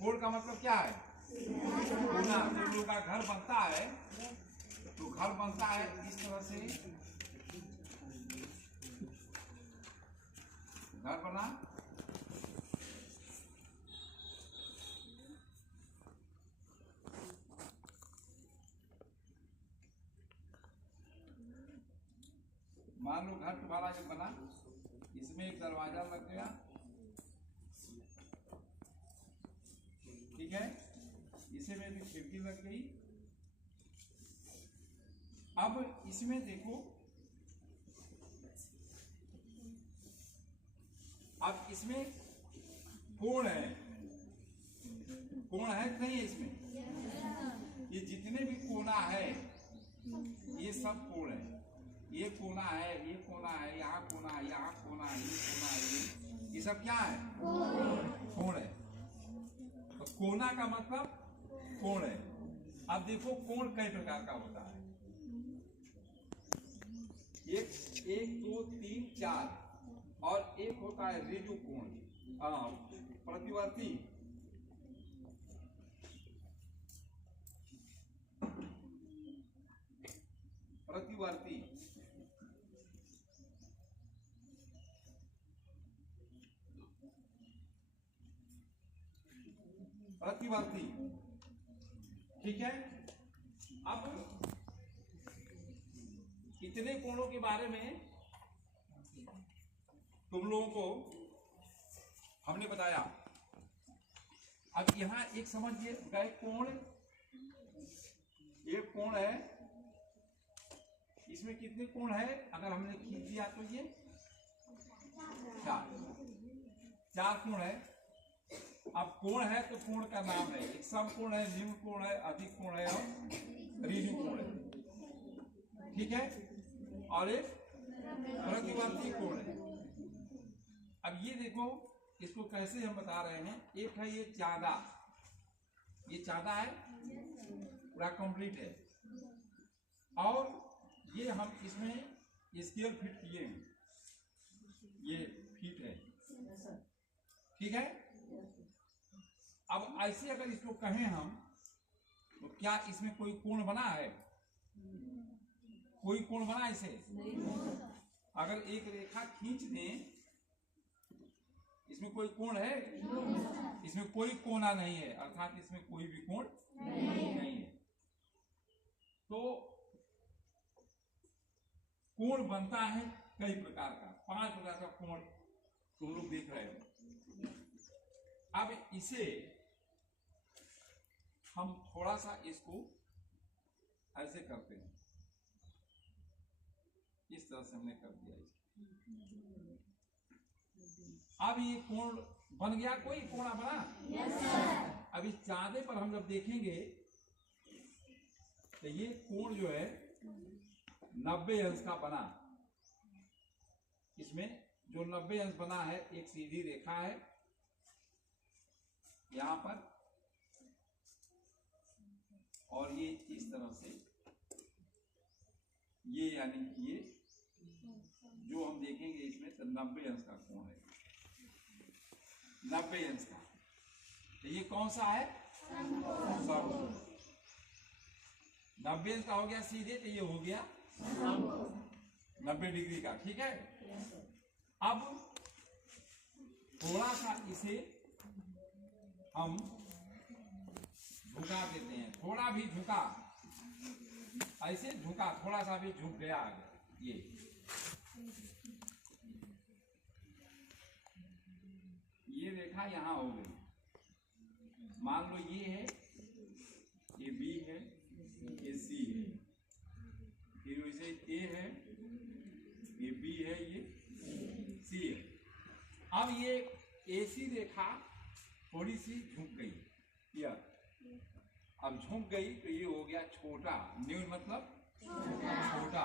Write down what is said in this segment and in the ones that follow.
कोण का मतलब क्या है? कोना। जब लोग का घर बनता है तो घर बनता है इस तरह से, घर बना, मान लो घर तुम्हारा जब बना, इसमें एक दरवाजा लग गया, ठीक है, इसे में भी खिड़की लग गई। अब इसमें देखो, अब इसमें कोण है, कोण है कि नहीं है इसमें? ये जितने भी कोना है ये सब कोण है। ये कोना है, ये कोना है, यहाँ कोना है, यहाँ कोना है, ये कोना है, ये सब क्या है? कोण है। तो कोना का मतलब कोण है। अब देखो कोण कई प्रकार का होता है, एक दो तीन चार, और एक होता है ऋजु कोण, प्रतिवर्ती, प्रतिवर्ती, प्रतिवर्ती, ठीक है। अब इतने कोणों के बारे में तुम लोगों को हमने बताया। अब यहां एक समझिए गए कोण, ये कोण है, इसमें कितने कोण है? अगर हमने खींच दिया तो ये चार कोण है। अब कोण है तो कोण का नाम है, एक समकोण है, न्यून कोण है, अधिक कोण है और ऋजु कोण है, ठीक है, और एक प्रतिवर्ती कोण है। अब ये देखो इसको कैसे हम बता रहे हैं। एक है ये चांदा, ये चांदा है, पूरा कंप्लीट है, और ये हम इसमें स्केल फिट किए हैं, ये फीट है, ठीक है। अब ऐसे अगर इसको कहें हम, तो क्या इसमें कोई कोण बना है? कोई कोण बना इसे? अगर एक रेखा खींच दें, इसमें कोई कोण है? इसमें कोई कोना नहीं है, अर्थात इसमें कोई भी कोण नहीं है। तो कोण बनता है कई प्रकार का, 5 प्रकार का कोण तुम लोग देख रहे हो। अब इसे हम थोड़ा सा इसको ऐसे करते हैं, इस तरह से हमने कर दिया इसको। अब ये कोण बन गया, कोई कोणा बना? अब इस चांदे पर हम जब देखेंगे तो ये कोण जो है 90 अंश का बना। इसमें जो 90 अंश बना है, एक सीधी रेखा है यहां पर, और ये इस तरह से, ये यानी कि ये जो हम देखेंगे इसमें तो 90 अंश का कोण है, 90 अंश का। तो ये कौन सा है? समकोण। 90 अंश का हो गया सीधे, तो ये हो गया 90 डिग्री का, ठीक है। अब थोड़ा सा इसे हम झुका देते हैं, थोड़ा भी झुका, ऐसे झुका, थोड़ा सा भी झुक गया आगे, ये रेखा यहां हो गई। मान लो ये है, ये बी है, ये सी है, फिर वैसे ए है, ये बी है, ये सी है। अब ये एसी रेखा थोड़ी सी झुक गई, या अब झुक गई तो ये हो गया छोटा, न्यून मतलब छोटा,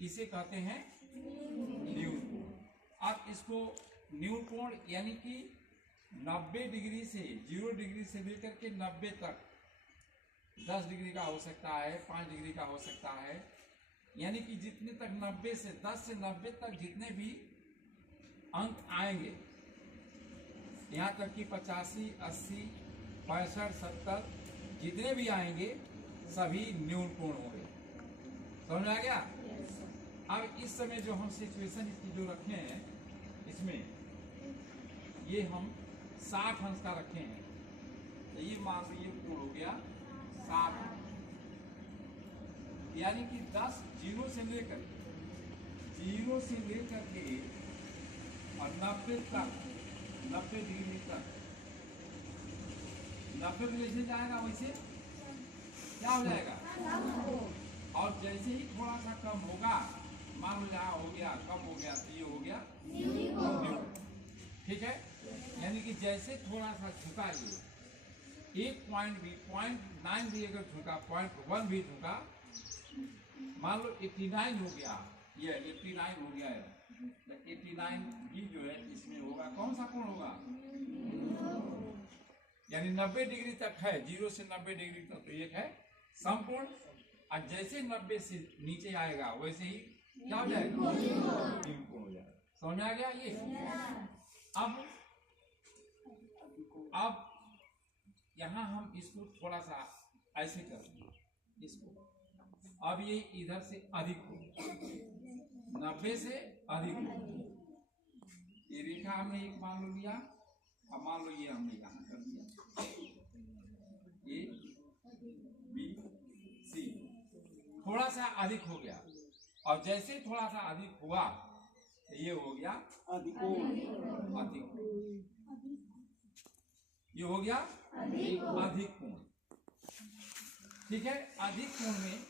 इसे कहते हैं न्यून कोण। अब इसको न्यून कोण यानी कि 90 डिग्री से, 0 डिग्री से लेकर के 90 तक, 10 डिग्री का हो सकता है, 5 डिग्री का हो सकता है, यानी कि जितने तक 90 से 10 से 90 तक जितने भी अंक आएंगे, यहाँ तक कि 85, 80, 65, 70 जितने भी आएंगे सभी न्यून कोण होंगे। समझ में आ गया? अब इस समय जो हम सिचुएशन इसकी जो रखे हैं, इसमें ये हम 60 अंश का रखे हैं, तो ये मान लो ये कोण हो गया 60, यानी कि 10 0 से लेकर के और 90 तक, 90 डिग्री तक, 90 में जैसे जाएगा वैसे क्या हो जाएगा, और जैसे ही थोड़ा सा कम होगा, मान लो यहाँ हो गया, कम हो गया, तो ये हो गया न्यून। ठीक है, यानी कि जैसे थोड़ा सा झुका, ये 1 पॉइंट भी, 0.9 भी अगर झुका, 0.1 भी झुका, मान लो 89 हो गया, ये 89 हो गया है, तो 89 भी जो है इसमें होगा, कौन सा कोण होगा, यानी 90 डिग्री तक है, 0 से 90 डिग्री तक तो एक है समकोण, और जैसे 90 से नीचे आएगा वैसे ही क्या हो जाएगा, न्यून कोण हो जाएगा। समझ में आ गया ये? अब यहां हम इसको थोड़ा सा ऐसे कर देंगे इसको, अब ये इधर से अधिक हो, 90 से अधिक हो, ये रेखा हमने एक मान लो लिया, अब मान लो ये हमने यहां कर दिया A B C, थोड़ा सा अधिक हो गया, और जैसे थोड़ा सा अधिक हुआ तो ये हो गया अधिक कोण, ये हो गया अधिक कोण। ठीक है, अधिक कोण में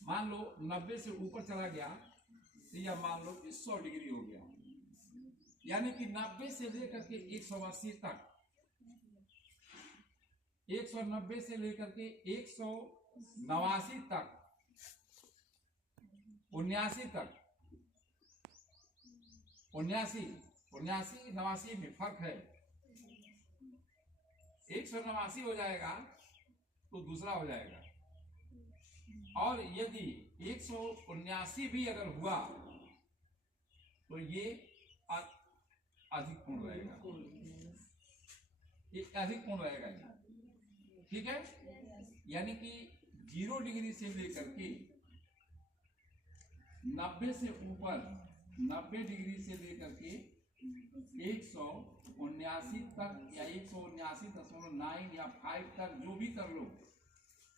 मान लो 90 से ऊपर चला गया तो यह मान लो कि 100 डिग्री हो गया, यानी कि 90 से लेकर के 180 तक, 190 से लेकर के 189 तक, 79 तक, 79 में फर्क है, 189 हो जाएगा तो दूसरा हो जाएगा, और यदि 179 भी अगर हुआ तो ये अधिक कोण रहेगा, ये अधिक कोण रहेगा। ठीक है, यानी कि 0 डिग्री से लेकर के 90 से ऊपर, 90 डिग्री से लेकर के 179 तक या 179.9 या 5 तक जो भी कर लो,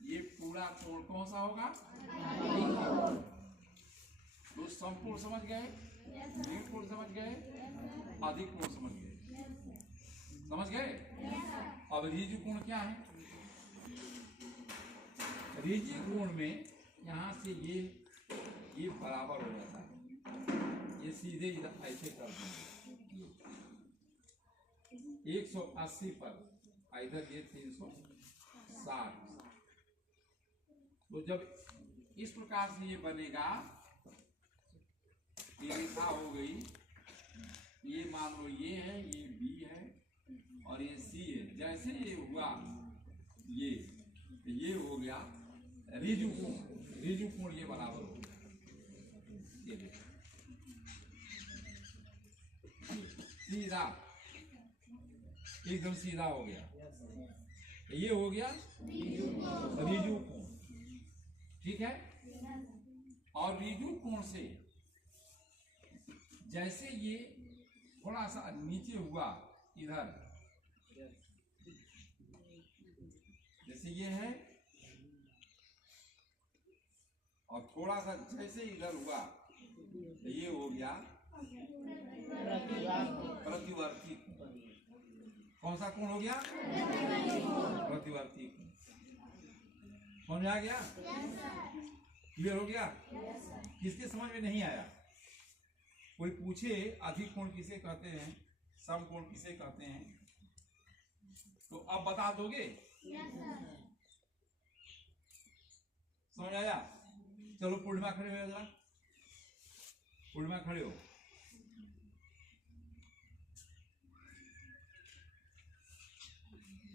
ये पूरा कोण कौन सा होगा, तो समकोण समझ गए, न्यून कोण समझ गए, अधिक कोण समझ गए, समझ गए? अब ऋजु कोण क्या है? ऋजु कोण में यहां से ये बराबर हो जाता है, ये सीधे इधर ऐसे कर देंगे 180 पर, इधर ये 360, तो जब इस प्रकार से ये बनेगा, ये रेखा हो गई, ये मान लो ये है, ये बी है और ये सी है, जैसे ये हुआ ये हो गया ऋजु कोण, ऋजु कोण ये बराबर हो गया, ये देखो सीधा एकदम सीधा हो गया, ये हो गया ऋजु कोण। ठीक है, और ऋजु कोण से जैसे ये थोड़ा सा नीचे हुआ इधर, जैसे ये है, और थोड़ा सा जैसे इधर हुआ तो ये हो गया प्रतिवर्ती। कौन सा कोण हो गया, प्रतिवर्ती। समझ आ गया, क्लियर हो गया? किसके समझ में नहीं आया? कोई पूछे अधिक कोण किसे कहते हैं, समकोण किसे कहते हैं, तो अब बता दोगे? समझ आया? चलो पूर्णिमा खड़े हो जरा, पूर्णिमा खड़े हो।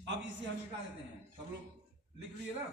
अब इसे हम मिटा देते हैं, सब लोग लिख लिए ना?